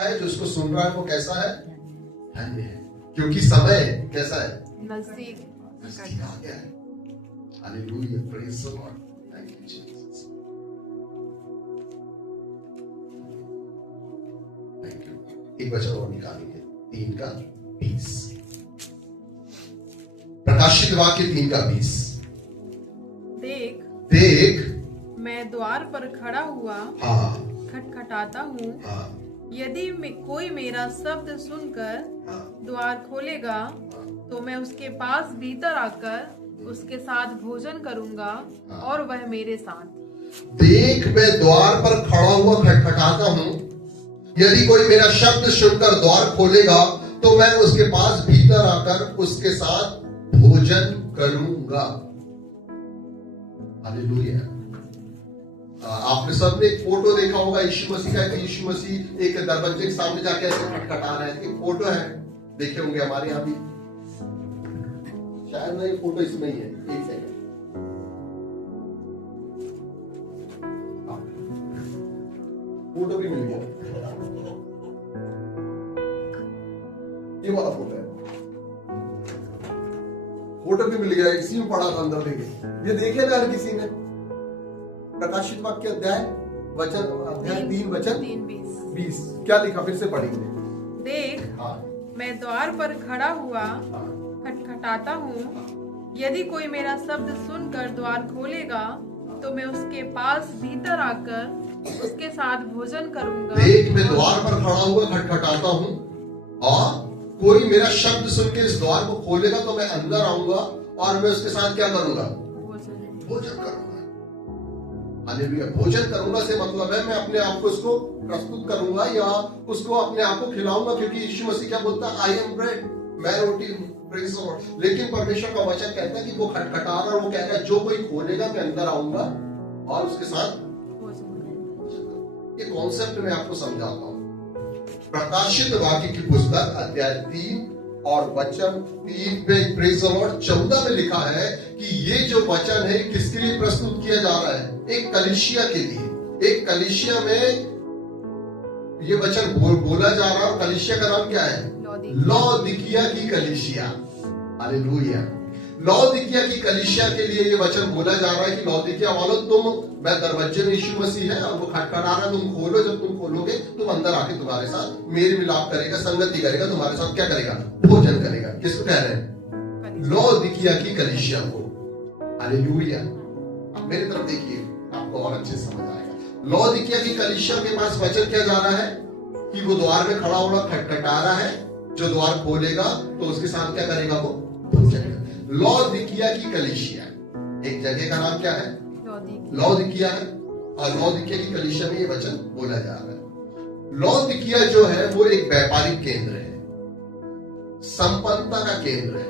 है, जो उसको सुन रहा है वो कैसा है? धन्य है, क्योंकि समय कैसा है? नजदीक आ गया है। Hallelujah, praise the Lord, thank you Jesus, thank you. एक वचन और निकालेंगे, 3:20, प्रकाशित वाक्य 3:20। देख देख मैं द्वार पर खड़ा हुआ हाँ खटखटाता हूँ। हाँ यदि कोई मेरा शब्द सुनकर हाँ द्वार खोलेगा तो मैं उसके पास भीतर आकर उसके साथ भोजन करूंगा और वह मेरे साथ। देख मैं द्वार पर खड़ा हुआ खटखटाता हूँ, यदि कोई मेरा शब्द सुनकर द्वार खोलेगा तो मैं उसके पास भीतर आकर उसके साथ भोजन करूंगा। हालेलुया। आपने सबने एक फोटो देखा होगा यीशु मसीह का, कि यीशु मसीह एक दरवाजे के सामने जाके ऐसे खटखटा रहे हैं। एक फोटो है, देखे होंगे हमारे यहाँ भी, शायद ना ये फोटो इसमें ही है। एक सेकंड, फोटो भी मिल गया, ये वाला फोटो है, फोटो भी मिल गया, इसी में पड़ा था अंदर। देखे, ये देखे ना हर किसी ने? प्रकाशित वाक्य अध्याय 3 वचन 20 क्या लिखा? फिर से पढ़ेंगे। देख हाँ मैं द्वार पर खड़ा हुआ हाँ खटखटाता हूँ। यदि कोई मेरा शब्द सुनकर द्वार खोलेगा तो मैं उसके पास भीतर आकर उसके साथ भोजन करूंगा। देख मैं द्वार पर खड़ा हुआ खटखटाता हूँ, और कोई मेरा शब्द सुन के इस द्वार को खोलेगा तो मैं अंदर आऊंगा और मैं उसके साथ क्या करूंगा? भोजन करूंगा। हालेलुया। भोजन करूंगा से मतलब है मैं अपने आप को उसको प्रस्तुत करूंगा या उसको अपने आप को खिलाऊंगा, क्योंकि यीशु मसीह क्या बोलता है? आई एम ब्रेड, मैं रोटी हूं। Praise the Lord. लेकिन परमेश्वर का वचन कहता है कि वो खटखटा रहा है, वो कह रहा है जो कोई खोलेगा मैं अंदर आऊंगा और उसके साथ। ये कॉन्सेप्ट मैं आपको समझाता हूं। प्रकाशित वाक्य की पुस्तक अध्याय 3 और वचन 3 पे, प्रेज़ द लॉर्ड, 14 में लिखा है कि ये जो वचन है किसके लिए प्रस्तुत किया जा रहा है? एक कलीसिया के लिए। एक कलीसिया में ये वचन बोला जा रहा है। कलीसिया का नाम क्या है? लौदीकिया की कलीसिया। हालेलुया। लौदीकिया की कलीसिया के लिए ये वचन बोला जा रहा है कि लौदीकिया वालों, तुम, मैं दरवाजे में यीशु मसीह है और वो खटखटा रहा है, तुम खोलो। जब तुम खोलोगे तुम अंदर आके तुम्हारे साथ मेल मिलाप करेगा, संगति करेगा, तुम्हारे साथ क्या करेगा? भोजन करेगा। किसको कह रहे हैं? लौदीकिया की कलीसिया को। हालेलुया। अब मेरी तरफ देखिए, आपको और अच्छे से समझ आएगा। लौदीकिया की कलीसिया के पास वचन क्या जा रहा है कि वो द्वार में खड़ा हुआ खटखटा रहा है, जो द्वार खोलेगा तो उसके साथ क्या करेगा? वो भोजन करेगा। लौदीकिया की कलीसिया, एक जगह का नाम क्या है? लौदीकिया है, और लौदीकिया की कलीसिया में ये वचन बोला जा रहा है। लौदीकिया जो है वो एक व्यापारिक केंद्र है, संपन्नता का केंद्र है।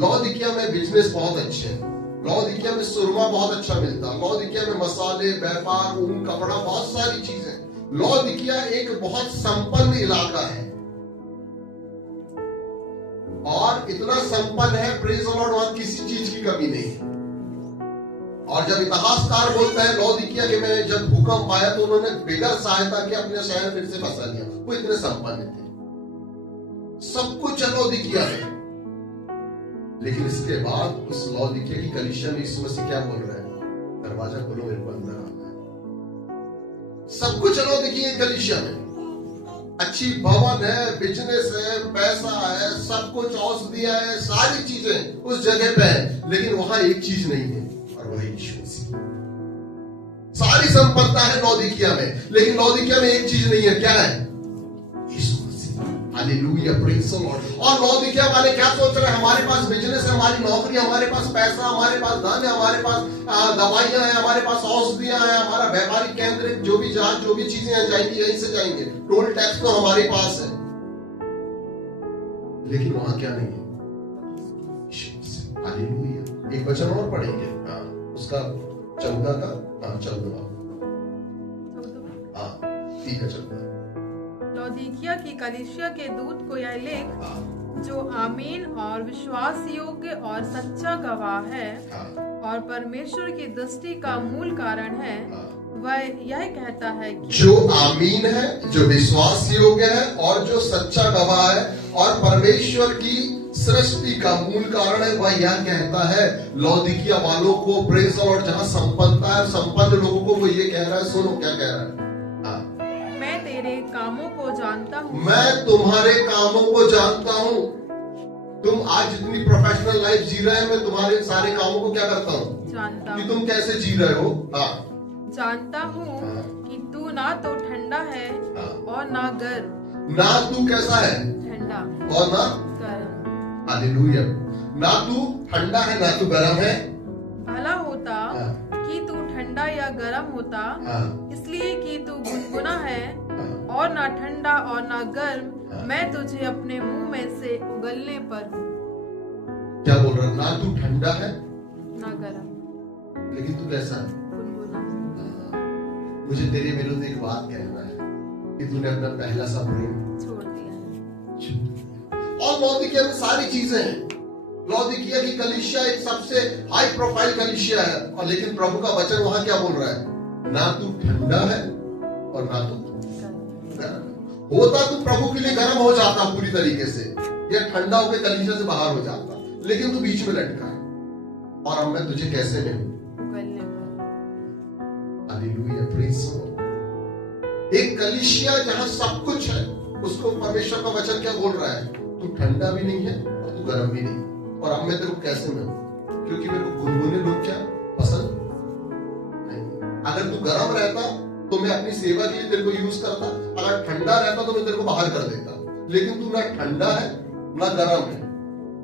लौदीकिया में बिजनेस बहुत अच्छे हैं। लौदीकिया में सुरमा बहुत अच्छा मिलता है। लौदीकिया में मसाले, व्यापार, ऊन, कपड़ा, बहुत सारी चीजें। लौदीकिया एक बहुत संपन्न इलाका है और इतना संपन्न है, प्रेज़ द लॉर्ड, वहां किसी चीज की कमी नहीं है। और जब इतिहासकार बोलता है लौदीकिया के में जब भूकंप आया तो उन्होंने बिगर सहायता के अपने शहर फिर से बसा लिया। वो इतने संपन्न थे, सब कुछ लौदीकिया है। लेकिन इसके बाद उस लौदीकिया की कलीसिया में यीशु मसीह क्या बोल रहे हैं? दरवाजा खोलो, मेरे को अंदर आना है। सब कुछ लौदीकिया की कलीसिया में, अच्छी भवन है, बिजनेस है, पैसा है, सब कुछ, औषधियां है, सारी चीजें उस जगह पे है, लेकिन वहां एक चीज नहीं है, और वही यीशु मसीह। सारी संपन्नता है लौदीकिया में, लेकिन लौदीकिया में एक चीज नहीं है। क्या है? Yeshu Masih. Hallelujah, praise the Lord. और लौदीकिया वाले क्या सोच रहे हैं? हमारे पास बिजनेस है, हमारी नौकरी, हमारे पास पैसा, हमारे पास धन है, हमारे पास दवाइयां हैं, हमारे पास औषधियां हैं, हमारा व्यापारिक केंद्र, जो भी जहाज, जो भी चीजें जाएंगी यहीं से जाएंगे, टोल टैक्स तो हमारे पास है। लेकिन वहां क्या नहीं है? हालेलुया। एक वचन और पढ़ेंगे, उसका 14 का 14 ठीक है। 14 लौदीकिया की कलीसिया के दूत को यह लिख, जो आमीन और विश्वास योग्य और सच्चा गवाह है और परमेश्वर की दृष्टि का मूल कारण है, वह यह कहता है कि जो आमीन है, जो विश्वास योग्य है और जो सच्चा गवाह है और परमेश्वर की सृष्टि का मूल कारण है, वह यह कहता है लौदीकिया वालों को, प्रेज और जहां संपन्नता है, संपन्न लोगों को वो ये कह रहा है, सुनो क्या कह रहा है। हाँ। मैं तेरे कामों को जानता हूँ, मैं तुम्हारे कामों को जानता हूँ। तुम आज जितनी प्रोफेशनल लाइफ जी रहे हैं, मैं तुम्हारे सारे कामों को क्या करता हूँ, जानता कि हूँ, तुम कैसे जी रहे हो। हाँ। जानता हूँ हाँ। कि तू ना तो ठंडा है हाँ। और ना गर्म, ना तू कैसा है ठंडा और ना गर्म। हालेलुया। ना तू ठंडा है ना तू गर्म है। भला होता हाँ। कि तू ठंडा या गर्म होता, हाँ। इसलिए कि तू गुनगुना है हाँ। और ना ठंडा और ना गर्म, हाँ। मैं तुझे अपने मुंह में से उगलने पर हूँ। क्या बोल रहा है? ना तू ठंडा है ना गर्म, लेकिन तू कैसा है। गुनगुना। मुझे तेरे विरुद्ध एक बात कहना है कि तूने अपना पहला सा प्रेम छोड़ दिया है। और लौदीकिया में सारी चीजें हैं। लौदीकिया की कलीसिया एक सबसे हाई प्रोफाइल कलीसिया है, और लेकिन प्रभु का वचन वहां क्या बोल रहा है, ना तू ठंडा है और ना तू गर्म। होता तू प्रभु के लिए गर्म हो जाता पूरी तरीके से, या ठंडा होकर कलीसिया से बाहर हो जाता, लेकिन तू बीच में लटका है। और अब मैं तुझे कैसे में हूं, उगलने पर। Hallelujah, praise the Lord. एक कलीसिया जहां सब कुछ है, उसको परमेश्वर का वचन क्या बोल रहा है, तू ठंडा भी नहीं है और तू गर्म भी नहीं। और अब मैं तेरे को कैसे में हूं, क्योंकि मेरे को गुनगुने लोग क्या पसंद नहीं। अगर तू गर्म रहता तो मैं अपनी सेवा के लिए तेरे को यूज करता, अगर ठंडा रहता तो मैं तेरे को बाहर कर देता। लेकिन तू ना ठंडा है ना गर्म है,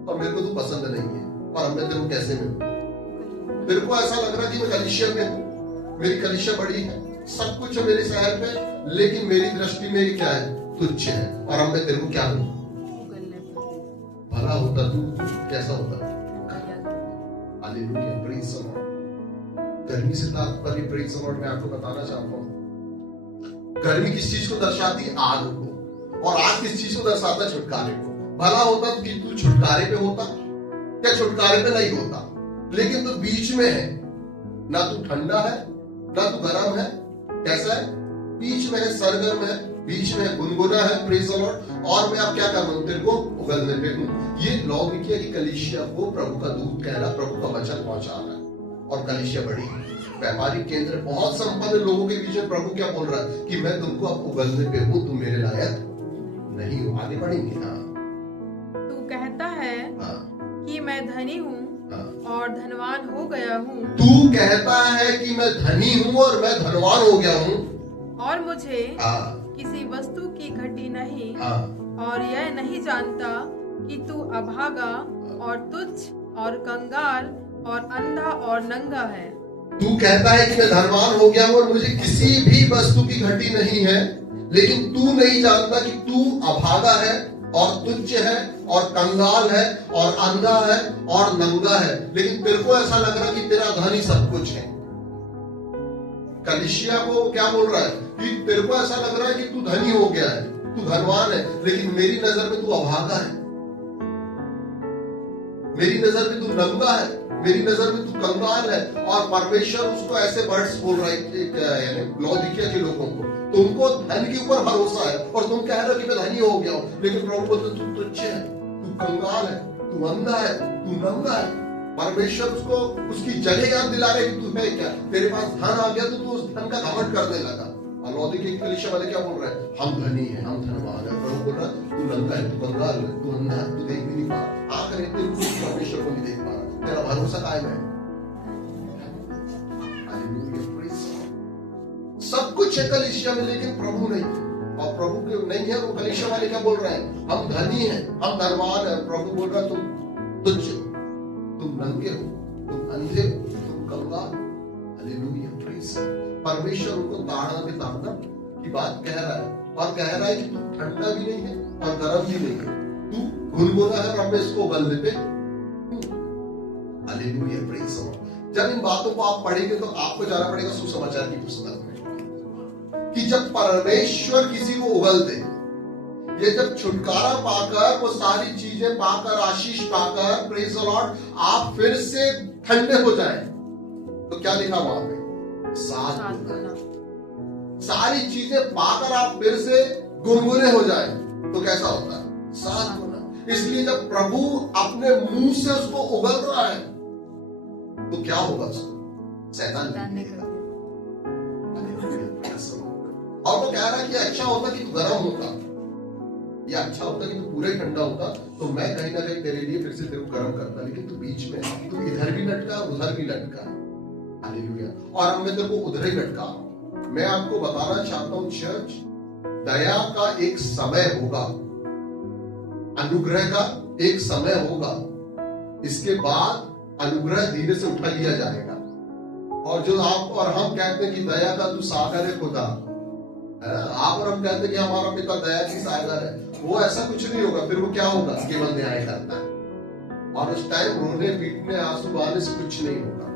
और मेरे को तू पसंद नहीं है। और अब मैं तेरे को कैसे में हूं, तेरे को ऐसा लग रहा है कि मैं कलीसिया में हूं, मेरी कलीसिया बड़ी है, सब कुछ है मेरे शहर में, लेकिन मेरी दृष्टि में क्या है, तुच्छ है। और अब मैं तेरे को क्या हूं, भला होता तू कैसा होता। Hallelujah, praise the Lord. गर्मी से तात्पर्य, प्रेज़ द लॉर्ड, मैं आपको बताना चाहता हूं, गर्मी किस चीज को दर्शाती है, आग को। और आग किस चीज को दर्शाता है, छुटकारे को। भला होता कि तू छुटकारे पे होता या छुटकारे पे नहीं होता, लेकिन तू बीच में है, ना तू ठंडा है ना तू गर्म है, कैसा है, बीच में है, सरगर्म है, बीच में है, गुनगुना है, प्रेज़ द लॉर्ड। और मैं अब क्या कर रहा हूं, तेरे को उगलने पे हूं। ये लौदीकिया की कलीसिया को प्रभु का दूत कह रहा, प्रभु का वचन पहुंचा रहा है। और कलीसिया बड़ी व्यापारिक केंद्र, बहुत संपन्न लोगों के बीच में प्रभु क्या बोल रहा है कि मैं तुमको अब उगलने पे हूं, तुम मेरे लायक नहीं हो। आगे बढ़ेंगे। हाँ। तू कहता है हाँ। कि मैं धनी हूँ हाँ। और धनवान हो गया हूँ, तू कहता है कि मैं धनी हूं और मैं धनवान हो गया हूं, और मुझे हाँ। किसी वस्तु की घटी नहीं, हाँ। और यह नहीं जानता कि तू अभागा और तुच्छ और कंगाल और अंधा और नंगा है। तू कहता है कि मैं धनवान हो गया हूं और मुझे किसी भी वस्तु की घटी नहीं है, लेकिन तू नहीं जानता कि तू अभागा है और तुच्छ है और कंगाल है और अंधा है और नंगा है, लेकिन तेरे को ऐसा लग रहा कि तेरा धन ही सब कुछ है। कलीसिया को क्या बोल रहा है कि तेरे को ऐसा लग रहा है कि तू धनी हो गया है, तू धनवान है, लेकिन मेरी नजर में तू अभागा है, मेरी नजर में तू नंगा है, मेरी नजर में तू कंगाल है। और परमेश्वर उसको ऐसे वर्ड्स बोल रहा है लौदीकिया के लोगों को, तुमको धन के ऊपर भरोसा है और तुम कह रहे हो कि मैं धनी हो गया हूं, लेकिन प्रभु बोलते तू तुच्छ है, तू कंगाल है, तू अंधा है, तू नंगा है। परमेश्वर उसको उसकी जगह याद दिला रहे कि तू है क्या, तेरे पास धन आ गया तो तू उस धन का घमंड करने लगा। और लौदीकिया की कलीसिया वाले क्या बोल रहे हैं, हम धनी है, हम धनवान है। प्रभु बोल रहा है तू नंगा है, तू कंगाल है, तू अंधा है, तू देख भी नहीं पा रहा, आंख रहते हुए तू परमेश्वर को नहीं देख पा रहा, तेरा भरोसा कायम है। सब कुछ है कलीसिया में, लेकिन प्रभु नहीं है। और प्रभु के नहीं है, वो कलीसिया वाले क्या बोल रहे हैं, हम धनी हैं, हम धनवान है। प्रभु बोल रहा है तुम तुच्छ हो, तुम नंगे हो, तुम अंधे हो, तुम कंगाल। Hallelujah, praise. परमेश्वर उनको ताड़ना की बात कह रहा है, और कह रहा है कि तू ठंडा भी नहीं है और गर्म भी नहीं है, तू गुनगुना है और अब मैं इसको उगलने पे। Hallelujah, praise. जब इन बातों को आप पढ़ेंगे तो आपको जाना पड़ेगा सुसमाचार की पुस्तक में, कि जब परमेश्वर किसी को उगल दे, ये जब छुटकारा पाकर, वो सारी चीजें पाकर, आशीष पाकर, प्रेज़ द लॉर्ड, आप फिर से ठंडे हो जाएं, तो क्या लिखा वहां पे, 7 गुना। सारी चीजें पाकर आप फिर से गुनगुने हो जाए तो कैसा होता है? 7 गुना। इसलिए जब प्रभु अपने मुंह से उसको उगल रहा है तो क्या होगा? उसको शैतान नहीं करेगा। और वो कह रहा है कि अच्छा होता कि तू गर्म होता, या अच्छा होता कि तू पूरे ठंडा होता, तो मैं कहीं ना कहीं तेरे लिए फिर से तेरे को गर्म करता, लेकिन तू बीच में, तू इधर भी लटका उधर भी लटका। हालेलुया। और अब मैं तेरे को उधर ही लटका। मैं आपको बताना चाहता हूं चर्च, दया का एक समय होगा, अनुग्रह का एक समय होगा, इसके बाद अनुग्रह धीरे से उठा लिया जाएगा। और जो आप और हम कहते हैं कि दया का तू सागर है खुदा, आप और हम कहते हैं कि हमारा पिता दया की सागर है, वो ऐसा कुछ नहीं होगा। फिर वो क्या होगा? केवल न्याय करता है, और उस टाइम रोने पीटने आंसू बहाने से कुछ नहीं होगा।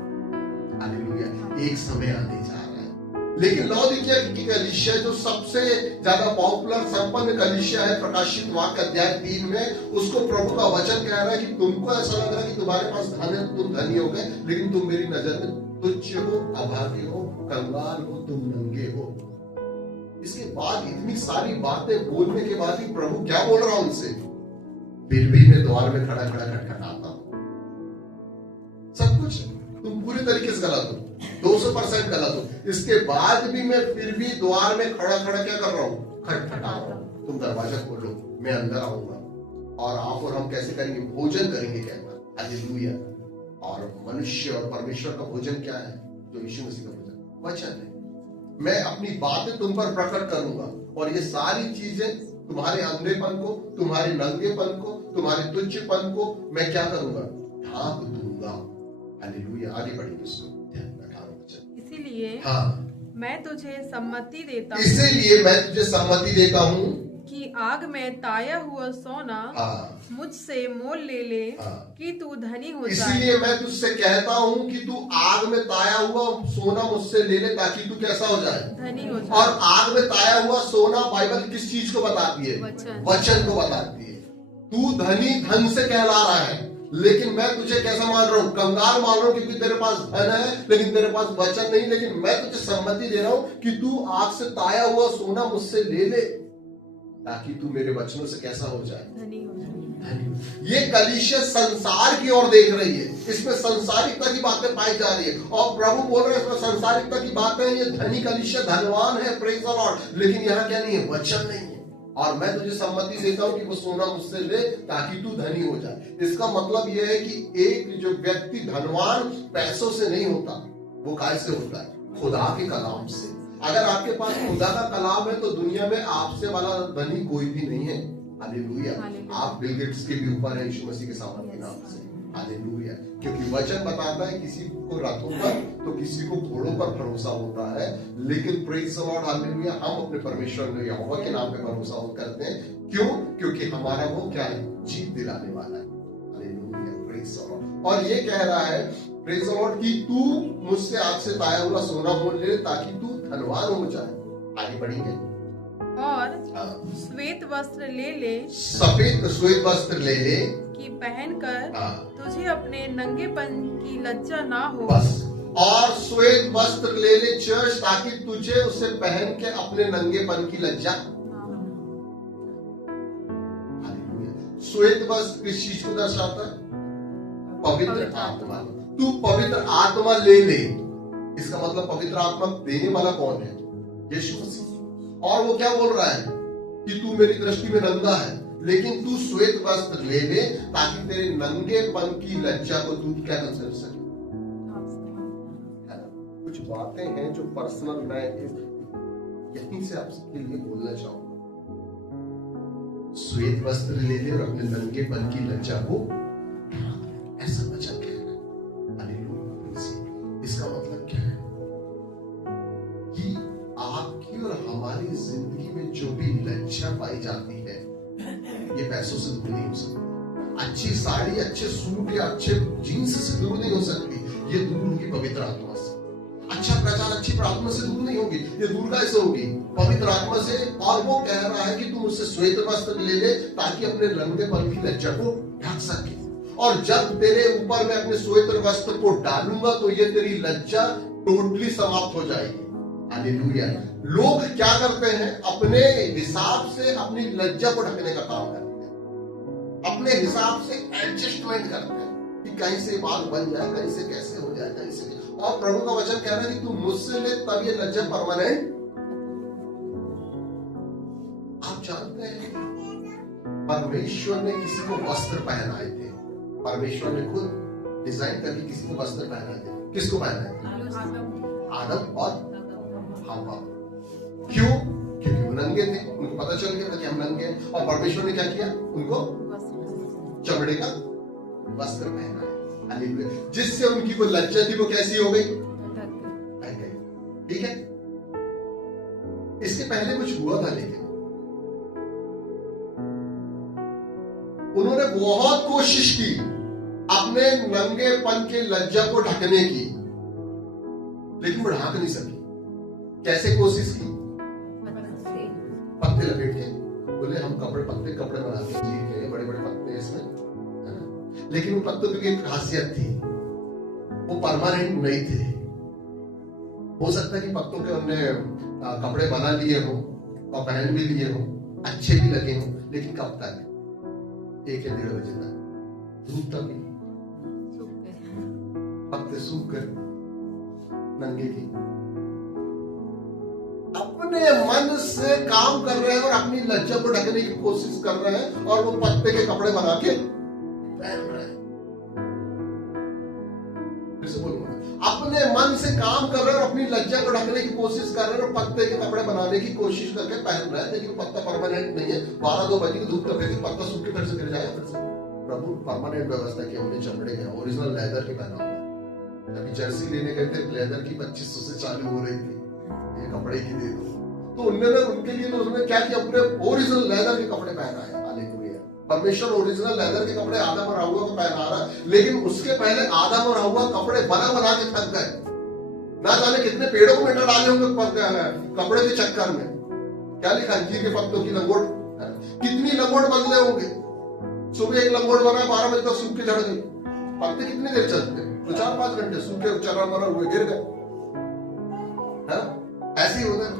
हालेलुया। एक समय आने जा रहा है। लेकिन लौदीकिया की कलीसिया जो सबसे ज्यादा पॉपुलर संपन्न कलीसिया है, प्रकाशित वाक्य अध्याय 3 में, उसको प्रभु का वचन कह रहा है कि तुमको ऐसा लग रहा है कि तुम्हारे पास धन है, तुम धनी हो गए, लेकिन तुम मेरी नजर में तुच्छ हो, अभागे हो, कंगाल हो, तुम नंगे हो। इसके बाद इतनी सारी बातें बोलने के बाद ही प्रभु क्या बोल रहा उनसे? फिर भी मैं द्वार में खड़ा खड़ा खटखटाता हूं। सब कुछ तुम पूरे तरीके से गलत हो, 200% गलत हो, इसके बाद भी मैं फिर भी द्वार में खड़ा खड़ा क्या कर रहा हूं? खटखटा रहा हूं। तुम दरवाजा खोलो, मैं अंदर आऊंगा, और आप और हम कैसे करेंगे? भोजन करेंगे। कहना हालेलुया। और मनुष्य और परमेश्वर का भोजन क्या है? जो यीशु मसीह का भोजन वचन है। मैं अपनी बातें तुम पर प्रकट करूंगा, और ये सारी चीजें तुम्हारे अंधेपन को, तुम्हारे नंगेपन को, तुम्हारे तुच्छपन को मैं क्या करूंगा? ढांक दूंगा। हालेलुया। आगे बढ़ेंगे उसको। इसीलिए मैं तुझे सम्मति देता हूँ, इसीलिए मैं तुझे सम्मति देता हूँ कि आग में ताया हुआ सोना मुझसे मोल ले ले कि तू धनी हो जाए। इसीलिए मैं तुझसे कहता हूँ कि तू आग में ताया हुआ सोना मुझसे ले ले, ताकि तू कैसा हो जाए? धनी हो जाए। और आग में ताया हुआ सोना बाइबल किस चीज को बताती है? वचन को बताती है। तू धनी धन से कहला रहा है, लेकिन मैं तुझे कैसा मान रहा हूं? कंगाल मान रहा हूं, क्योंकि तेरे पास धन है लेकिन तेरे पास वचन नहीं। लेकिन मैं तुझे सम्मति दे रहा हूं कि तू आग से ताया हुआ सोना मुझसे ले ले, ताकि तू मेरे वचनों से कैसा हो जाए? धनी हो जाए। ये कलीसिया संसार की ओर देख रही है, इसमें संसारिकता की बातें पाई जा रही है, और प्रभु बोल रहे हैं इसमें संसारिकता की बातें। ये धनी कलीसिया धनवान है, प्रेज द लॉर्ड, लेकिन यहाँ क्या नहीं है? वचन नहीं है। और मैं तुझे सम्मति देता हूं कि वो सोना मुझसे ले, ताकि तू धनी हो जाए। इसका मतलब यह है कि एक जो व्यक्ति धनवान पैसों से नहीं होता, वो काय से होता है? खुदा के कलाम से। अगर आपके पास खुदा का कलाम है तो दुनिया में आपसे वाला धनी कोई भी नहीं है। हालेलुया। आप बिल गेट्स के भी ऊपर है यीशु मसीह के सामर्थ के नाम से। हालेलुया। क्योंकि वचन बताता है किसी को रथों पर तो किसी को घोड़ों पर भरोसा होता है, लेकिन प्रेज द लॉर्ड हालेलुया, हम अपने परमेश्वर यहोवा के नाम पे भरोसा करते हैं। क्यों? क्योंकि हमारा वो क्या है? जीत दिलाने वाला है। हालेलुया। Praise the Lord. और ये कह रहा है प्रेज द लॉर्ड कि तू मुझसे आग से ताया हुआ सोना मोल ले, ताकि तू धनवान हो जाए। आगे बढ़ेंगे। और श्वेत वस्त्र ले ले, सफेद श्वेत वस्त्र ले ले, कि पहनकर तुझे अपने नंगेपन की लज्जा ना हो। बस। और श्वेत वस्त्र ले ले चर्च, ताकि तुझे उसे पहन के अपने नंगेपन की लज्जा। श्वेत वस्त्र किस चीज को दर्शाता है? पवित्र आत्मा। तू पवित्र आत्मा ले ले, इसका मतलब पवित्र आत्मा देने वाला कौन है? यीशु मसीह। और वो क्या बोल रहा है कि तू मेरी दृष्टि में नंगा है, लेकिन तू श्वेत वस्त्र ले ले, ताकि तेरे नंगेपन की लज्जा को तू क्या कर सके। कुछ बातें हैं जो पर्सनल मैं यहीं से आपके लिए बोलना चाहूंगा। श्वेत वस्त्र ले ले और अपने नंगेपन की लज्जा को, ऐसा वचन कह रहा है। हालेलुया। इसका मतलब क्या है? कि आपकी और हमारी जिंदगी में जो भी लज्जा पाई जाती है, ये पैसों से दूर नहीं हो सकती। अच्छी साड़ी, अच्छे सूट या अच्छे जीन्स से दूर नहीं हो सकती, ये दूर होगी पवित्र आत्मा से। अच्छा प्रचार अच्छी प्रार्थना से दूर नहीं होगी, ये दूर कैसे होगी? पवित्र आत्मा से। और वो कह रहा है कि तुम उससे श्वेत वस्त्र ले ले, ताकि अपने नंगेपन की लज्जा को ढक सके। और जब तेरे ऊपर मैं अपने श्वेत वस्त्र को डालूंगा तो ये तेरी लज्जा टोटली समाप्त हो जाएगी। हालेलुया। लोग क्या करते हैं, अपने हिसाब से अपनी लज्जा को ढकने का काम करते हैं, अपने हिसाब से एडजस्टमेंट करते हैं कि कहीं से बात बन जाए, कहीं से कैसे हो जाए, कहीं से। और प्रभु का वचन कह रहा है कि तू मुझसे ले तब ये लज्जा परमानेंट। आप जानते हैं परमेश्वर ने किसी को वस्त्र पहनाए थे, परमेश्वर ने खुद डिजाइन करके किसी को वस्त्र पहनाए थे। किसको पहनाए थे? आदम और हव्वा। क्यों? क्योंकि वो नंगे थे, उनको पता चल गया था कि हम नंगे हैं, और परमेश्वर ने क्या किया? उनको चमड़े का वस्त्र पहनाया, हालेलुया, जिससे उनकी वो लज्जा थी वो कैसी हो गई? ढक गई। ठीक है, इसके पहले कुछ हुआ था, लेकिन उन्होंने बहुत कोशिश की अपने नंगेपन के लज्जा को ढकने की, लेकिन वो ढक नहीं सकी। कैसे कोशिश की? पत्ते लपेट के, बोले हम पत्ते कपड़े बनाते हैं, ठीक है, बड़े बड़े पत्ते इसमें, है ना? लेकिन उन पत्तों की एक खासियत थी, वो परमानेंट नहीं थे। हो सकता है कि पत्तों के हमने कपड़े बना लिए हो और पहन भी लिए हो, अच्छे भी लगे हो, लेकिन कब तक? 1 या 1.5 बजे तक धूप तक पत्ते सूख गए, नंगे की। अपने मन से काम कर रहे हैं और अपनी लज्जा को ढकने की कोशिश कर रहे हैं, और वो पत्ते के कपड़े बना के पहन रहे हैं। फिर से बोलूंगा, अपने मन से काम कर रहे हैं और अपनी लज्जा को ढकने की कोशिश कर रहे हैं, और पत्ते के कपड़े बनाने की कोशिश करके पहन रहे हैं, लेकिन पत्ता परमानेंट नहीं है। 12-2 बजे की धूप तपेगी, पत्ता सूख के फिर से गिर जाएगा। फिर से प्रभु परमानेंट व्यवस्था की, हमने चमड़े के ओरिजिनल लेदर के पहना हुआ। अभी जर्सी लेने गए थे, लेदर की 2500 से चालू हो रही थी, ये कपड़े की दे दो, तो उनके लिए तो उसने क्या किया? अपने ओरिजिनल लेदर के कपड़े पहनाए। हालेलुया। परमेश्वर ओरिजिनल लेदर के कपड़े आदम और हव्वा को पहना रहा है, लेकिन उसके पहले आदम और हव्वा कपड़े बना के थक गए। ना जाने कितने पेड़ों को मिटा डाले होंगे कपड़े के चक्कर में। क्या लिखा? अंजीर के पत्तों की लंगोट, कितनी लंगोट बदले होंगे। सुबह एक लंगोट बना, 12 बजे तक सूख के झड़ गई। पत्ते कितनी देर चलते हैं? तो 4-5 घंटे सूखे, चरा मरा हुए, गिर गए। ऐसे ही होता है।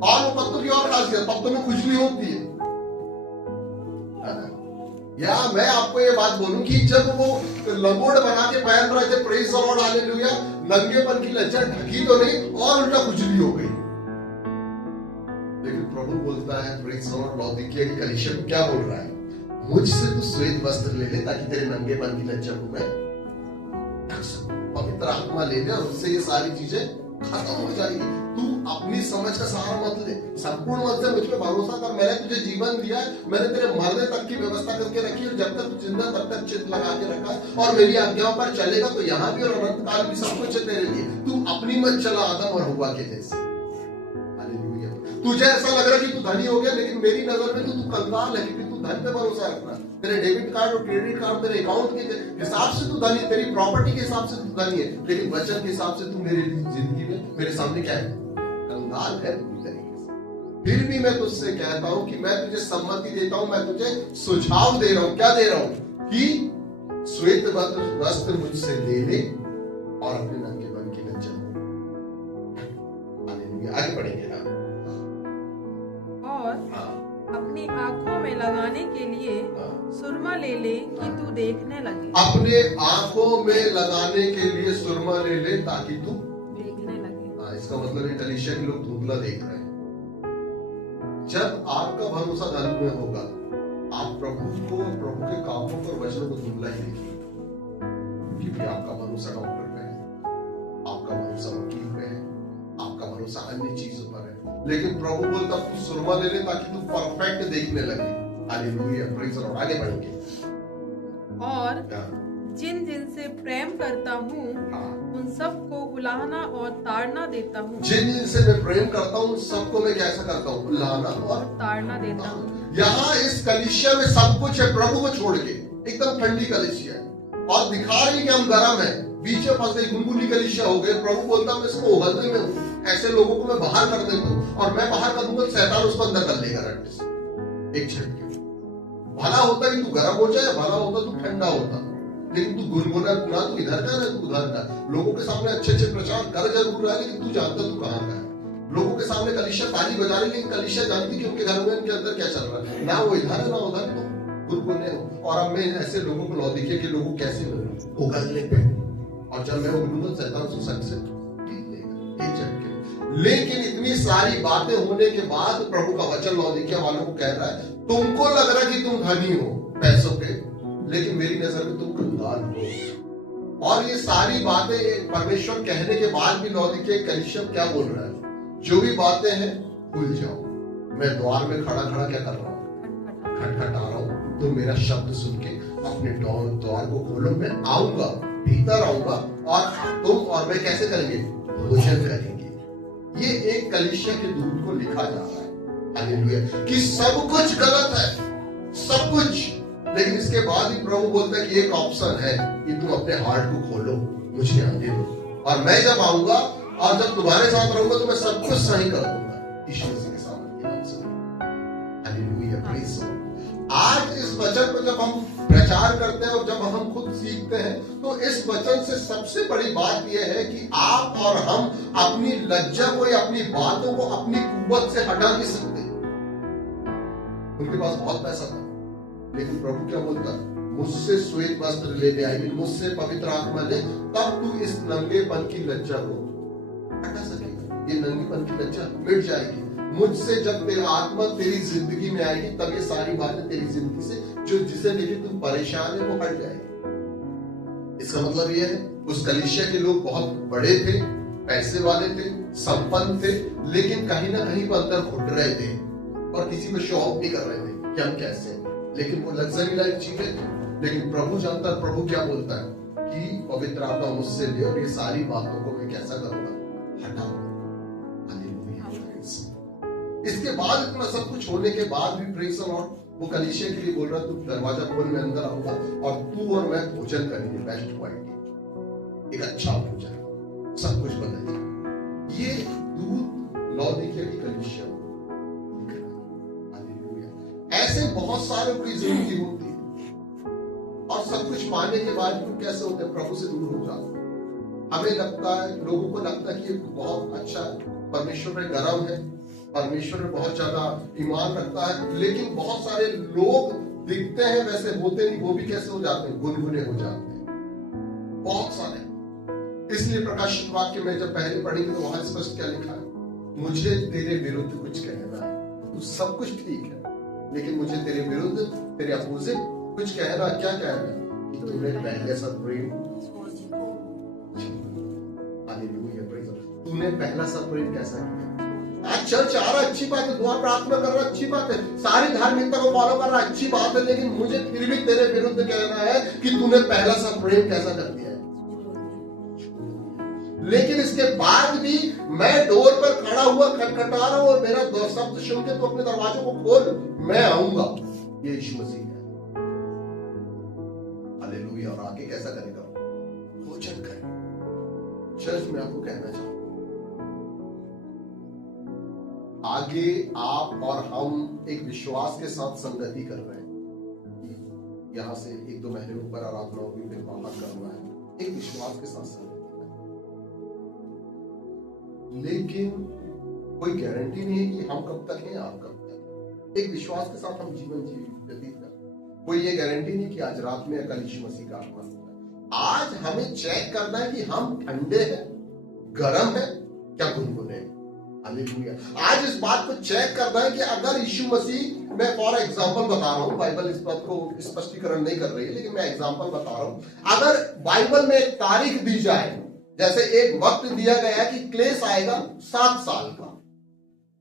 और वो पत्तों की और खासियत, पत्तों में खुजली होती है। या मैं आपको ये बात बोलूं कि जब वो लंगोट बना के पहन रहे थे, प्रेज द लॉर्ड, हालेलुया, नंगेपन की लज्जा ढकी तो नहीं, और उल्टा खुजली हो गई। लेकिन प्रभु बोलता है, प्रेज द लॉर्ड, लौदीकिया की कलीसिया को क्या बोल रहा है? मुझसे तू श्वेत वस्त्र ले ले, ताकि तेरे नंगेपन की लज्जा को मैं ढक सकूं। पवित्र आत्मा ले ले, और उससे ये सारी चीजें खत्म हो जाएगी। तू अपनी समझ का सहारा मत ले, संपूर्ण मत से मुझ पे भरोसा कर। मैंने तुझे जीवन दिया है, मैंने तेरे मरने तक की व्यवस्था करके रखी है, जब तक जिंदा तब तक चित्त लगा के रखा है, और मेरी आज्ञाओं पर चलेगा तो यहाँ भी और अनंत काल भी सब कुछ है तेरे लिए। तू अपनी मत चला आदम और हव्वा के जैसे। हालेलुया। तुझे ऐसा लग रहा है कि तू धनी हो गया, लेकिन मेरी नजर में तू कंगाल है, क्योंकि तू धन पे भरोसा रखना। तेरे डेबिट कार्ड और क्रेडिट कार्ड, तेरे अकाउंट के हिसाब से तू धनी, तेरी प्रॉपर्टी के हिसाब से तू धनी है, लेकिन वचन के हिसाब से तू मेरे जिंदगी में, मेरे सामने क्या है? कंगाल है पूरी तरीके से। फिर भी मैं तुझसे कहता हूं कि मैं तुझे सम्मति देता हूं, मैं तुझे सुझाव दे रहा हूं। क्या दे रहा हूं? कि श्वेत वस्त्र मुझसे ले ले और अपने नंगेपन की लज्जा। हालेलुया। आगे पढ़ेंगे ना। और अपनी आंखों में लगाने के लिए सुरमा ले ले कि तू देखने लगे। अपने आंखों में लगाने के लिए सुरमा ले ले, ताकि तू देखने लगे। इसका मतलब कलीसिया के लोग धुंधला देख रहे हैं। जब आपका भरोसा धन में होगा, आप प्रभु को, प्रभु के कामों पर, वचनों को धुंधला ही देखिए, क्योंकि आपका भरोसा डॉक्टर पे है, आपका भरोसा वकील पे है, आपका भरोसा अन्य चीजों पर है। लेकिन प्रभु बोलता तू सुरमा ले ले, ताकि तू परफेक्ट देखने लगे। Hallelujah, praise the Lord. आगे बढ़ेंगे। और जिन जिन से प्रेम करता हूँ, उन सबको उलाहना और ताड़ना देता हूँ। जिन जिन से मैं प्रेम करता हूँ, सबको मैं कैसा करता हूँ? उलाहना और ताड़ना देता हूँ। यहाँ इस कलीसिया में सब कुछ है, प्रभु को छोड़ के एकदम ठंडी कलीसिया है, और दिखा रही कि हम गर्म है, बीच में फंस गई, गुनगुनी कलीसिया हो गए। प्रभु बोलता मैं इसको उगलने में हूँ, ऐसे लोगों को मैं बाहर कर देता हूँ, और मैं बाहर कर दूंगा, शैतान उसको अंदर कर लेगा रट्टे से एक झटके। भला होता कि तू गर्म हो जाए, भला होता तू ठंडा होता, लेकिन तू गुनगुना ना, तू इधर का ना तू उधर का, लोगों के सामने अच्छे अच्छे प्रचार कर जरूर रहा है, लेकिन तू जानता तू कहाँ का है। लोगों के सामने कलीसिया ताली बजा रही, लेकिन कलीसिया जानती कि उनके घर में उनके अंदर क्या चल रहा है, ना वो इधर है ना उधर, तो गुनगुने हो। और अब मैं ऐसे लोगों को लौदीकिया के लोगों कैसे उगलने पे, और जब मैं उगलूंगा शैतान उसे सच से पीट लेगा एक झटके। लेकिन इतनी सारी बातें होने के बाद प्रभु का वचन लौदीकिया वालों को कह रहा है, तुमको लग रहा है कि तुम धनी हो पैसों के, लेकिन मेरी नजर में तुम कंगाल हो। और ये सारी बातें परमेश्वर कहने के बाद भी लौदीकिया कलीसिया क्या बोल रहा है, जो भी बातें हैं भूल जाओ, मैं द्वार में खड़ा खड़ा क्या कर रहा हूं, खटखटा रहा हूं, तो मेरा शब्द सुन के अपने द्वार को खोलो, मैं आऊंगा, भीतर आऊंगा, और तुम और मैं कैसे करेंगे, भोजन करेंगे। ये एक कलीसिया के दूत को लिखा जा रहा है, हालेलुया, कि सब कुछ गलत है, सब कुछ, लेकिन इसके बाद ही प्रभु बोलता है कि एक ऑप्शन है कि तुम अपने हार्ट को खोलो, मुझे आने दो, और मैं जब आऊंगा और जब तुम्हारे साथ रहूंगा तो मैं सब कुछ सही कर दूंगा। यीशु मसीह के सामने के नाम से, हालेलुया, प्रेज़ गॉड। आज इस वचन को जब हम प्रचार करते हैं और जब हम खुद सीखते हैं, तो इस वचन से सबसे बड़ी बात यह है कि आप और हम अपनी लज्जा को या अपनी बातों को अपनी कुव्वत से हटा नहीं सकते। उनके पास बहुत पैसा था, लेकिन प्रभु क्या बोलता, मुझसे श्वेत वस्त्र ले ले, आई मुझसे पवित्र आत्मा ले, तब तू इस नंगेपन की लज्जा को हटा सकेगा। ये नंगेपन की लज्जा मिट जाएगी मुझसे, जब तेरा आत्मा तेरी जिंदगी में आएगी, तब ये सारी बातें तेरी जिंदगी से जो जिसे लेके तुम परेशान है वो हट जाएगी। इसका मतलब ये है, उस कलीसिया के लोग बहुत बड़े थे, पैसे वाले थे, संपन्न थे, लेकिन कहीं ना कहीं वो अंदर घुट रहे थे और किसी को शो ऑफ नहीं कर रहे थे कि हम कैसे, लेकिन वो लग्जरी लाइफ जी रहे थे। लेकिन प्रभु जानता है, प्रभु क्या बोलता है कि पवित्र आत्मा मुझसे ले और ये सारी बातों को मैं कैसा करूंगा, हटा। इसके बाद इतना सब कुछ होने के बाद भी प्रेज़ द लॉर्ड, वो कलीसिया के लिए बोल रहा, तू दरवाजा खोल, मैं अंदर आऊंगा और तू और मैं भोजन करेंगे, बेस्ट क्वालिटी, एक अच्छा भोजन, सब कुछ बदल जाए। ये दूत लौदीकिया की कलीसिया को लिख रहा है। ऐसे बहुत सारे की जिंदगी होती है और सब कुछ पाने के बाद भी कैसे होते हैं, प्रभु से दूर हो जाते हैं। हमें लगता है, लोगों को लगता है कि ये बहुत अच्छा परमेश्वर में गरम है, परमेश्वर में बहुत ज्यादा ईमान रखता है, लेकिन बहुत सारे लोग दिखते हैं वैसे होते नहीं, वो भी कैसे हो जाते हैं, गुनगुने हो जाते हैं, बहुत सारे। इसलिए प्रकाशित वाक्य में जब पहले पढ़ेंगे तो वहां स्पष्ट क्या लिखा है, मुझे तेरे विरुद्ध कुछ कहना है, तो सब कुछ ठीक है, लेकिन मुझे तेरे विरुद्ध, तेरे अपोजिट कुछ कहना, क्या कहना है, कि तूने पहले सा प्रेम, तूने पहला सा प्रेम कैसा किया। आज चर्च आ रहा, अच्छी बात है, दुआ प्रार्थना कर रहा, अच्छी बात है, सारी धार्मिकता को फॉलो कर रहा, अच्छी बात है, लेकिन मुझे फिर भी तेरे विरुद्ध कहना है कि तूने पहला सा प्रेम कैसा कर दिया है। लेकिन इसके बाद भी मैं डोर पर खड़ा हुआ खटखटा रहा हूं और मेरा शब्द सुन के तू अपने दरवाजों को खोल, मैं आऊंगा। ये यीशु मसीह है, हालेलुया। और आगे कैसा करेगा, भोजन करेगा। चर्च में आपको कहना चाहिए, आगे आप और हम एक विश्वास के साथ संगति कर रहे हैं। यहां से 1-2 महीने ऊपर आराधना होगी, फिर बाहर करना है, एक विश्वास के साथ संगति करना। लेकिन कोई गारंटी नहीं है कि हम कब तक हैं, आप कब तक। एक विश्वास के साथ हम जीवन व्यतीत कर, कोई ये गारंटी नहीं कि आज रात में कल यीशु मसीह का आगमन होगा। आज हमें चेक करना है कि हम ठंडे हैं, गर्म है, क्या गुनगुने हैं। हालेलुया। आज इस बात को चेक करना है कि अगर यीशु मसीह, मैं फॉर एग्जांपल बता रहा हूं, बाइबल इस बात को स्पष्टीकरण नहीं कर रही है, लेकिन मैं एग्जांपल बता रहा हूं। अगर बाइबल में एक तारीख दी जाए, जैसे एक वक्त दिया गया है कि क्लेश आएगा 7 साल का,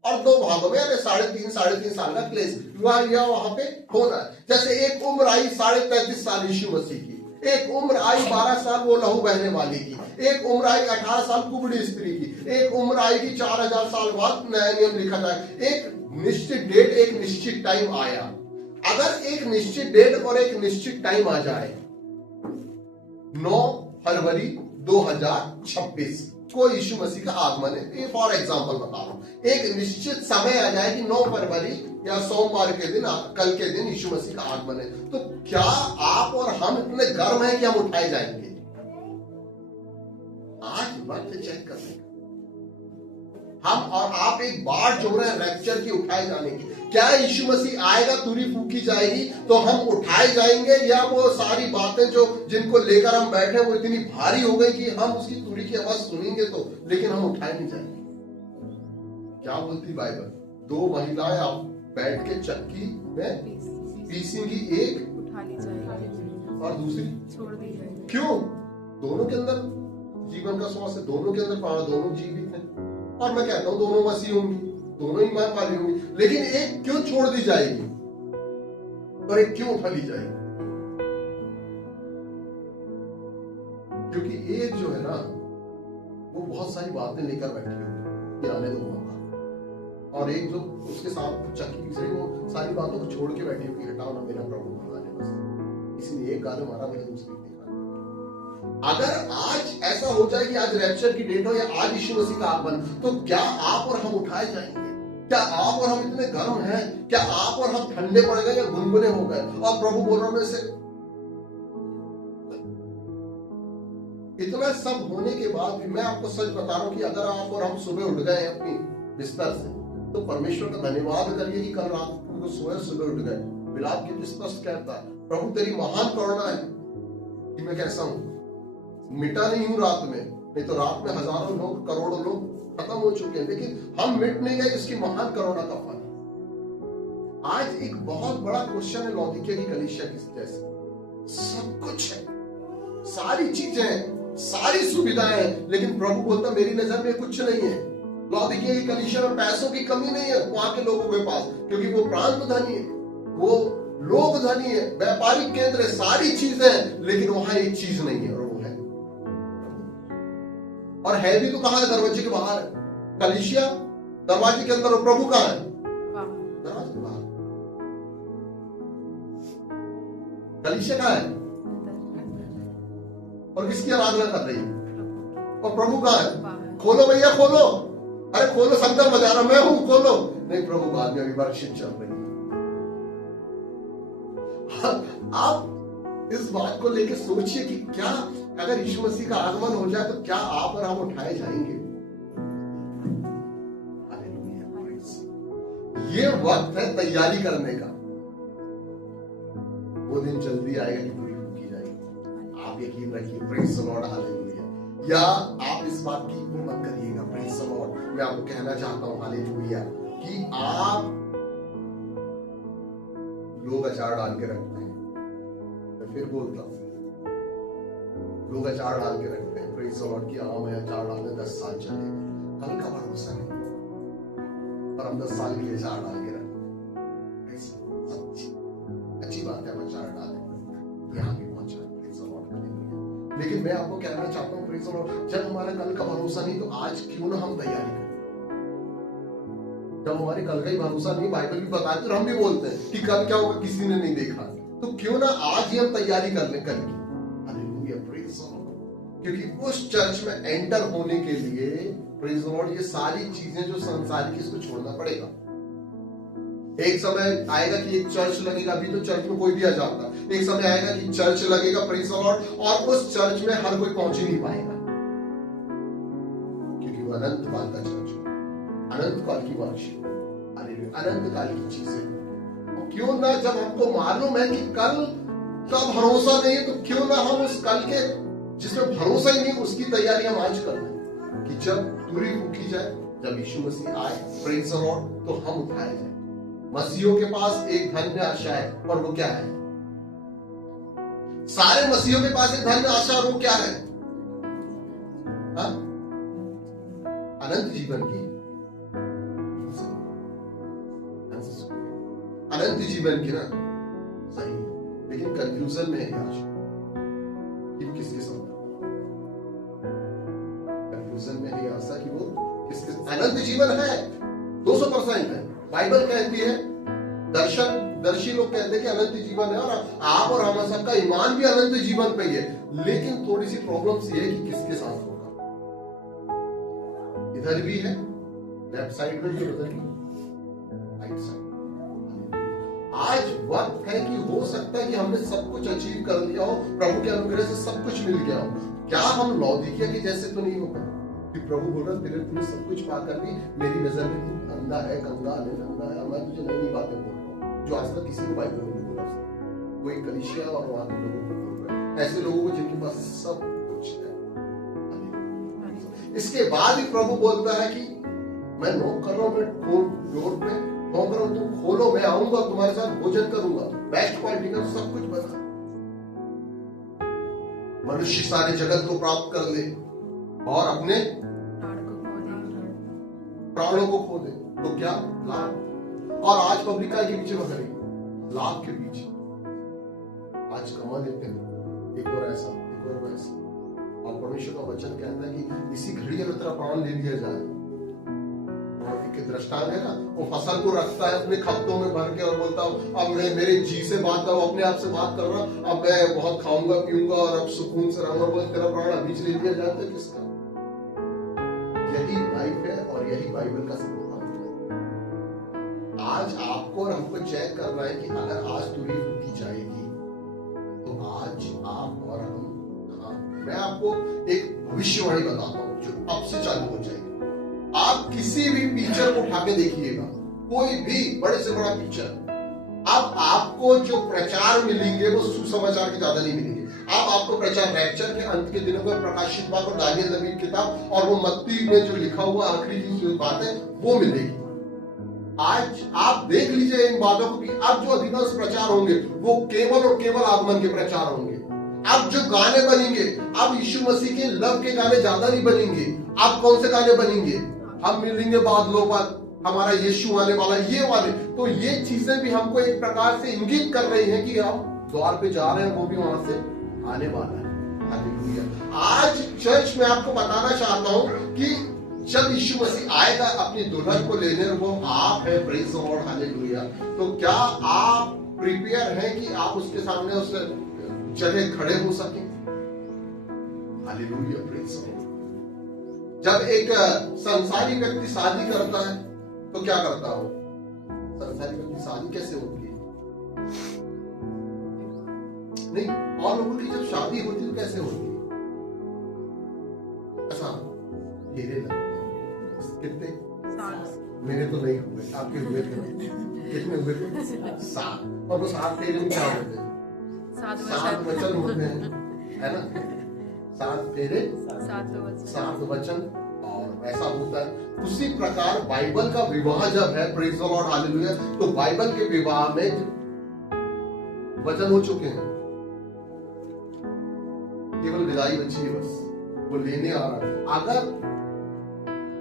और 2 भागों में, यानी 3.5 साल का क्लेश वहां पे होना है। जैसे एक उम्र आई 33.5 साल यीशु मसीह की, एक उम्र आई 12 साल वो लहू बहने वाली की, एक उम्र आई 18 साल कुबड़ी स्त्री की, एक उम्र आएगी 4000 साल बाद नया नियम लिखा जाए। एक निश्चित डेट, एक निश्चित टाइम आया। अगर एक निश्चित डेट और एक निश्चित टाइम आ जाए, 9 फरवरी 2026 को यीशु मसीह का आगमन है, ये फॉर एग्जांपल बता रहा हूं। एक निश्चित समय आ जाए कि 9 फरवरी या सोमवार के दिन, कल के दिन यीशु मसीह का आगमन है, तो क्या आप और हम इतने गर्म हैं कि हम उठाए जाएंगे? आज वक्त चेक करने का। हम और आप एक बार जो रहे हैं रैप्चर की, उठाए जाने की। क्या यीशु मसीह आएगा, तुरी फूकी जाएगी तो हम उठाए जाएंगे, या वो सारी बातें जो जिनको लेकर हम बैठे वो इतनी भारी हो गई कि हम उसकी तुरी की आवाज सुनेंगे तो, लेकिन हम उठाए नहीं जाएंगे? क्या बोलती बाइबल? 2 महिलाएं आप बैठ के चक्की में पीसेंगी, एक उठा ली जाएगी और दूसरी छोड़ दी जाएगी। क्यों? दोनों के अंदर जीवन का श्वास है, दोनों के अंदर प्राण, दोनों जीवित हैं। और मैं कहता हूं दोनों मसीह होंगी, दोनों ही ईमान वाली होंगी, लेकिन एक क्यों छोड़ दी जाएगी और एक क्यों उठा ली जाएगी? क्योंकि एक जो है ना वो बहुत सारी बातें लेकर बैठी होगी, आने दो मौका, और एक जो उसके साथ चक्की पीस रही वो सारी बातों को छोड़ के बैठी होगी, हटाओ ना मेरा प्रभु भगवान है बस। इसने एक गाने मारा, मैंने दूसरी देखा। अगर आज ऐसा हो जाए कि आज रैप्चर की डेट हो या आज यीशु मसीह का आगमन, तो क्या आप और हम उठाए जाएंगे? क्या आप और हम इतने गर्म हैं? क्या आप और हम ठंडे पड़ गए या गुनगुने हो गए? और प्रभु बोल रहा है से इतना सब होने के बाद भी मैं आपको सच बता रहा हूं कि अगर आप और हम सुबह उठ गए अपनी बिस्तर से, तो परमेश्वर का धन्यवाद करिए कि कल रात को सोए, सुबह उठ गए। विलाप गीत स्पष्ट कहता है, प्रभु तेरी महान करुणा है कि मैं कैसा हूं, मिटा नहीं हूं रात में। नहीं तो रात में हजारों लोग, करोड़ों लोग खत्म हो चुके हैं, लेकिन हम मिट नहीं गए, इसकी महान करुणा का फल। आज एक बहुत बड़ा क्वेश्चन है लौदीकिया की कलीसिया किस जैसे, सब कुछ है, सारी चीजें हैं, सारी सुविधाएं हैं, लेकिन प्रभु बोलता मेरी नजर में कुछ नहीं है। लौदीकिया की कलीसिया में पैसों की कमी नहीं है वहां के लोगों के पास, क्योंकि वो प्रांत धनी है, वो लोग धनी है, व्यापारिक केंद्र है, सारी चीजें हैं, लेकिन वहां एक चीज नहीं है, और वो है, और है भी तो कहां है? दरवाजे के बाहर है। कलीसिया दरवाजे के अंदर और प्रभु कहां है? दरवाजे के बाहर। कलीसिया कहां है? और किसकी आराधना कर रही है? और प्रभु कहां है? खोलो भैया खोलो, अरे खोलो, संगम बजा रहा मैं हूं, खोलो। नहीं, प्रभु बाद में अभी वर्शिप चल रही है। आप इस बात को लेकर सोचिए कि क्या अगर यीशु मसीह का आगमन हो जाए तो क्या आप और हम उठाए जाएंगे? ये वक्त है तैयारी करने का। वो दिन जल्दी आएगा कि पूरी फूकी जाएगी। आप यकीन रखिए, प्रेज़ द लॉर्ड, हालेलुया। या आप इस बात की मत करिएगा, प्रेज़ द लॉर्ड। मैं आपको कहना चाहता हूं हालेलुया कि आप लोग अचार डाल के रखते हैं, मैं फिर बोलता हूं, लोग अचार डाल के रखते हैं, प्रेज़ द लॉर्ड, कि हाँ मैं अचार डालने 10 साल चलेगा, कल का भरोसा नहीं, और हम 10 साल के लिए अचार डाल के रखते हैं। अच्छी बात है, हम अचार डालें, यहाँ भी पहुंचा, प्रेज़ द लॉर्ड। लेकिन मैं आपको कहना चाहता हूँ, प्रेज़ द लॉर्ड, जब हमारा कल का भरोसा नहीं तो आज क्यों ना हम तैयारी करें। जब हमारे कल का ही भरोसा नहीं, बाइबल भी बताती है और हम भी बोलते हैं कि कल क्या होगा किसी ने नहीं देखा, तो क्यों ना आज ही हम तैयारी कर लें कल की। Hallelujah, praise the Lord. क्योंकि उस चर्च में एंटर होने के लिए, प्रेज़ द लॉर्ड, ये सारी चीजें जो संसार की, इसको छोड़ना पड़ेगा। एक समय आएगा कि एक चर्च लगेगा, अभी तो चर्च में कोई भी आ जाता, एक समय आएगा कि चर्च लगेगा, प्रेज़ द लॉर्ड, और उस चर्च में हर कोई पहुंच ही नहीं पाएगा, क्योंकि वो अनंत काल का चर्च है, अनंत काल की वर्षिप, अनंत काल की चीजें। क्यों ना, जब हमको मालूम है कि कल का भरोसा नहीं है, तो क्यों ना हम उस कल के जिसमें भरोसा ही नहीं उसकी तैयारी हम आज कर लें, कि जब तुरी फूकी जाए, जब यीशु मसीह आए, प्रेज़ द लॉर्ड, तो हम उठाए जाए। मसीहों के पास एक धन्य आशा है, और वो क्या है? सारे मसीहों के पास एक धन्य आशा, और वो क्या है? हा? अनंत जीवन की, अनंत जीवन की ना, सही है, लेकिन कंफ्यूजन में है आशा कि किसके साथ, कंफ्यूजन में है आशा कि वो किसके, अनंत जीवन है 200% है। बाइबल कहती है, दर्शी लोग कहते हैं कि अनंत जीवन है, और आप और हम सबका ईमान भी अनंत जीवन पे ही है, लेकिन थोड़ी सी प्रॉब्लम ये है कि किसके साथ होगा। इधर भी है, लेफ्ट साइड में भी, उधर भी राइट साइड, आज वक्त है कि हो सकता है कि हमने सब कुछ अचीव कर लिया हो, प्रभु के अनुग्रह से सब कुछ मिल गया हो। क्या हम लौदीकिया के जैसे तो नहीं होगा कि प्रभु बोल रहा तेरे तुम्हें सब कुछ पाकर भी मेरी नजर में तू अंधा है, कंगाल है, नंगा है, मैं तुझे नई बातें बोल रहा हूँ जो आज तक किसी को बाइबल में नहीं बोला उसने। वो एक कलीसिया और वहां के लोगों को बोल रहा है, ऐसे लोगों को जिनके पास सब कुछ है। इसके बाद ही प्रभु बोलता है कि मैं नॉक कर रहा हूं, मैं डोर पे नॉक कर रहा हूं, तुम खोलो, मैं आऊंगा तुम्हारे साथ भोजन करूंगा। बेस्ट क्वालिटी का सब कुछ बना। मनुष्य सारे जगत को प्राप्त कर ले और अपने प्राणों को खो दे तो क्या लाभ। और आज पब्लिका के पीछे भग रही, लाभ के पीछे आज कमा देते हैं, एक और ऐसा एक और वैसा। और परमेश्वर का वचन कहता है कि इसी घड़ी अगर तेरा प्राण ले लिया जाए, के दृष्टांत है ना, वो फसल को रखता है अपने खत्तों में भर के और बोलता हूँ अब मैं मेरे जी से बात कर, अपने आप से बात कर रहा, अब मैं बहुत खाऊंगा पीऊंगा और अब सुकून से रहूंगा। बोले तेरा प्राण अभी ले लिया जाता है किसका? यही लाइफ है और यही बाइबल का सिद्धांत है। आज आपको और हमको चेक करना है कि अगर आज तुरी रुकी जाएगी तो आज आप और हम, मैं आपको एक भविष्यवाणी बताता हूँ जो अब से चालू हो जाएगी। आप किसी भी पिक्चर को उठा के देखिएगा, कोई भी बड़े से बड़ा पिक्चर, अब आपको जो प्रचार मिलेंगे वो सुसमाचार के ज्यादा नहीं मिलेंगे। अब आपको प्रचार रैप्चर के अंत के दिनों में प्रकाशित बात और दानियल नबी की किताब और वो मत्ती में जो लिखा हुआ आखिरी जो बात है वो मिलेगी। आज आप देख लीजिए इन बातों को कि अब जो अधिकांश प्रचार होंगे वो केवल और केवल आगमन के प्रचार होंगे। अब जो गाने बनेंगे, अब यीशु मसीह के लव के गाने ज्यादा नहीं बनेंगे। अब कौन से गाने बनेंगे? हम मिलेंगे बादलों पर, हमारा यीशु आने वाला, ये वाले। तो ये चीजें भी हमको एक प्रकार से इंगित कर रही हैं कि हम द्वार पे जा रहे हैं, वो भी वहां से आने वाला है। हालेलुया। आज चर्च में आपको बताना चाहता हूं कि जब यीशु मसीह आएगा अपनी दुल्हन को लेने, वो आप है, प्रेज द लॉर्ड, हालेलुया। तो क्या आप प्रिपेयर हैं कि आप उसके सामने उस जगह खड़े हो सके? Hallelujah, praise the Lord. जब एक संसारी व्यक्ति शादी करता है तो क्या करता हो? संसारी व्यक्ति शादी कैसे होती है? नहीं, और लोगों की जब शादी होती है तो कैसे होती है? ऐसा फेरे लगते हैं। कितने? मेरे तो नहीं हुए, आपके हुए थे? कितने हुए थे? 7। और वो 7 फेरे में क्या होते हैं? 7 वचन होते हैं, है ना? 7 फेरे 7 वचन, और ऐसा होता है। उसी प्रकार बाइबल का विवाह जब है, प्रेज द लॉर्ड, हालेलुया, तो बाइबल के विवाह में वचन हो चुके हैं, केवल विदाई बची है, बस वो लेने आ रहा है। अगर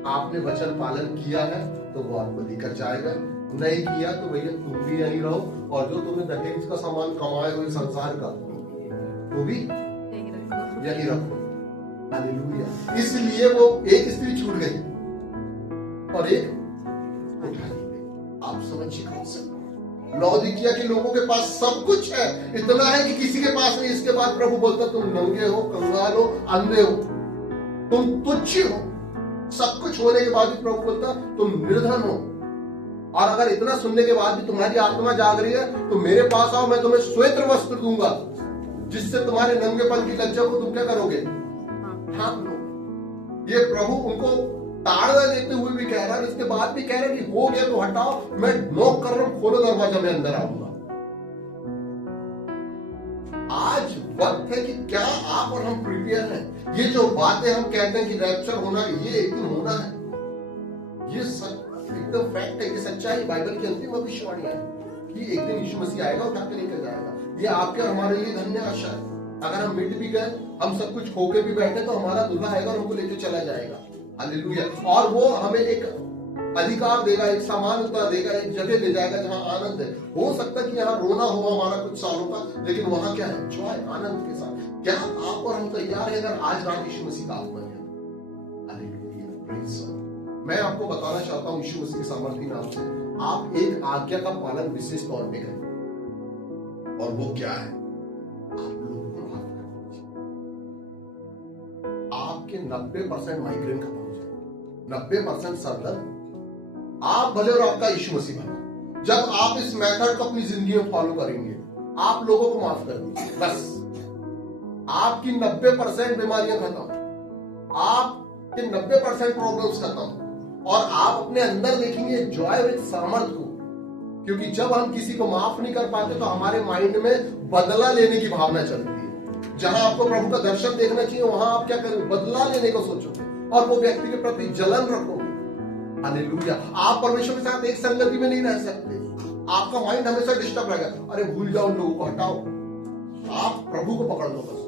आपने वचन पालन किया है तो वो आपको लेकर जाएगा, नहीं किया तो भैया तुम भी यहीं रहो, और जो तुमने दहेज का सामान कमाए हुए संसार का वो भी यहीं रखो। हालेलुया। इसलिए वो एक स्त्री छूट गई और एक उठा ली गई। आप समझिए कौन सा? लौदीकिया के लोगों के पास सब कुछ है, इतना है कि किसी के पास नहीं। इसके बाद प्रभु बोलता तुम नंगे हो, कंगाल हो, अंधे हो, तुम तुच्छ हो। सब कुछ होने के बाद भी प्रभु बोलता तुम निर्धन हो। और अगर इतना सुनने के बाद भी तुम्हारी आत्मा जाग रही है तो मेरे पास आओ, मैं तुम्हें श्वेत वस्त्र दूंगा जिससे तुम्हारे नंगेपन की लज्जा को तुम क्या करोगे? ढांप लो। ये प्रभु उनको ताड़ना देते हुए भी कह रहा है, इसके बाद भी कह रहा है कि हो गया तो हटाओ, मैं नॉक कर रहा हूं, खोलो दरवाजा, मैं अंदर आऊंगा। आज वक्त है कि क्या आप और हम प्रिपेयर हैं? ये जो बातें हम कहते हैं कि रैप्चर होना, ये एक दिन होना है, ये एकदम फैक्ट है, ये सच्चाई, बाइबल की अंतिम भविष्यवाणी है कि एक दिन यीशु मसीह आएगा, उठा के लेकर जाएगा। ये आपके और हमारे लिए धन्य आशा है। अगर हम मिट भी गए, हम सब कुछ खो के भी बैठे, तो हमारा दूल्हा आएगा और हमको लेके चला जाएगा। हालेलुया। और वो हमें एक अधिकार देगा, एक समानता देगा, एक जगह ले जाएगा जहां आनंद है। हो सकता है कि यहाँ रोना हो हमारा कुछ सालों का, लेकिन वहां क्या है? जॉय, आनंद के साथ। क्या आप और हम तैयार हैं अगर आज रात यीशु मसीह का आगमन है? Hallelujah, praise the Lord. मैं आपको बताना चाहता हूं यीशु मसीह के सामर्थी नाम से, आप एक आज्ञा का पालन विशेष तौर पे करें, और वो क्या है? आप लोगों को माफ कर दीजिए। आपके 90% माइग्रेन खत्म हो जाएगा, 90% सर दर्द। आप भले और आपका यीशु मसीह भला। जब आप इस मेथड को अपनी जिंदगी में फॉलो करेंगे, आप लोगों को माफ कर दीजिए, बस आपकी 90% बीमारियां खत्म, आपके 90% प्रॉब्लम्स खत्म, और आप अपने अंदर देखेंगे जॉय विद सामर्थ को। क्योंकि जब हम किसी को माफ नहीं कर पाते तो हमारे माइंड में बदला लेने की भावना चलती है। जहां आपको प्रभु का दर्शन देखना चाहिए, वहां आप क्या करोगे? बदला लेने को सोचोगे और वो व्यक्ति के प्रति जलन रखोगे। हालेलुया। आप परमेश्वर के साथ एक संगति में नहीं रह सकते। आपका माइंड हमेशा डिस्टर्ब रहेगा। अरे भूल जाओ, लोगों को हटाओ, आप प्रभु को पकड़ लो, बस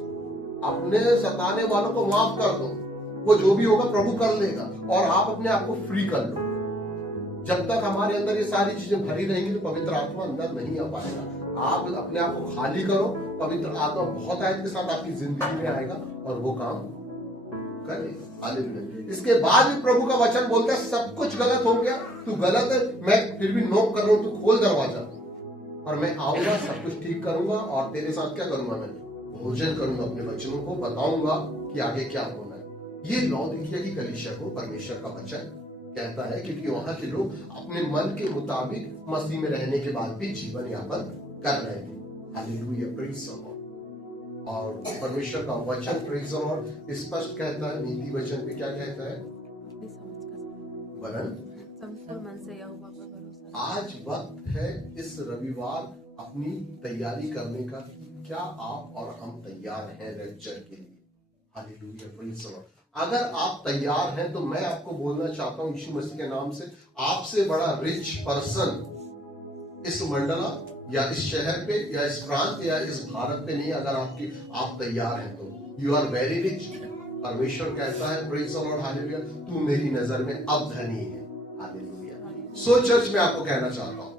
अपने सताने वालों को माफ कर दो, वो जो भी होगा प्रभु कर लेगा, और आप अपने आप को फ्री कर लो। जब तक हमारे अंदर ये सारी चीजें भरी रहेंगी तो पवित्र आत्मा अंदर नहीं आ पाएगा। आप अपने आप को खाली करो, पवित्र आत्मा बहुत आयत के साथ आपकी जिंदगी में आएगा और वो काम करेगा। हालेलुया। इसके बाद भी प्रभु का वचन बोलता है सब कुछ गलत हो गया, तू गलत है, मैं फिर भी नोक कर रहा हूं, तू खोल दरवाजा और मैं आऊंगा, सब कुछ ठीक करूंगा और तेरे साथ क्या करूंगा? मैं भोजन करूंगा, अपने बच्चों को बताऊंगा कि आगे क्या होना है। ये लौदीकिया की कलीसिया को परमेश्वर का वचन कहता है, क्योंकि वहां के लोग अपने मन के मुताबिक मसीह में रहने के बाद भी जीवन यापन कर रहे थे। Hallelujah, praise the Lord. और परमेश्वर का वचन प्रेज़ द लॉर्ड स्पष्ट कहता है, नीति वचन पे क्या कहता है? वरन आज वक्त है इस रविवार अपनी तैयारी करने का, क्या आप और हम तैयार हैं रैप्चर के लिए? Hallelujah, praise the Lord. अगर आप तैयार हैं तो मैं आपको बोलना चाहता हूं यीशु मसीह के नाम से, आपसे बड़ा रिच पर्सन इस मंडला या इस शहर पे या इस प्रांत या इस भारत पे नहीं। अगर आप तैयार हैं तो यू आर वेरी रिच। परमेश्वर कहता है प्रेज़ द लॉर्ड, हालेलुया, तू मेरी नजर में अब धनी है। हालेलुया। सो चर्च में आपको कहना चाहता हूं,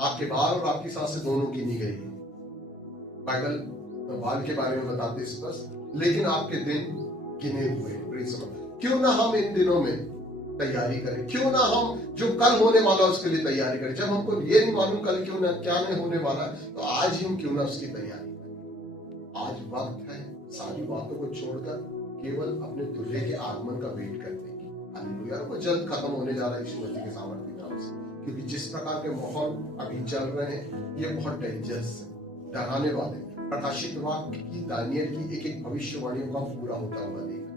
आपके बाल और आपकी सांसें दोनों गिनी गई है। बाइबल बाल के बारे में बताते स्पष्ट, लेकिन आपके दिन गिने हुए। क्यों ना हम इन दिनों में तैयारी करें, क्यों ना हम जो कल होने वाला है उसके लिए तैयारी करें। जब हमको ये नहीं मालूम कल क्यों ना क्या नहीं होने वाला है, तो आज ही हम क्यों ना उसकी तैयारी करें। आज वक्त है सारी बातों को छोड़कर केवल अपने दूल्हे के आगमन का वेट करने की। हालेलुया। वो जल्द खत्म होने जा रहा है यीशु मसीह के सामर्थ्य के नाम से, क्योंकि जिस प्रकार के माहौल अभी चल रहे हैं ये बहुत डेंजरस है, डराने वाले। प्रकाशित वाक्य की, दानियल की एक एक भविष्यवाणियों का पूरा होता हुआ देखा।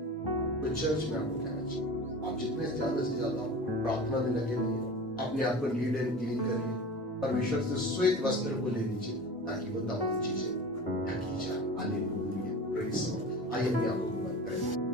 तो चर्च में आपको कहना चाहिए, आप जितने ज्यादा से ज्यादा प्रार्थना में लगे रहिए, अपने आप को नीट एंड क्लीन करिए, परमेश्वर से श्वेत वस्त्र को ले लीजिए ताकि वो तमाम चीजें ढकी जाए। Hallelujah, praise the Lord. आइए अपने आप को बंद करें।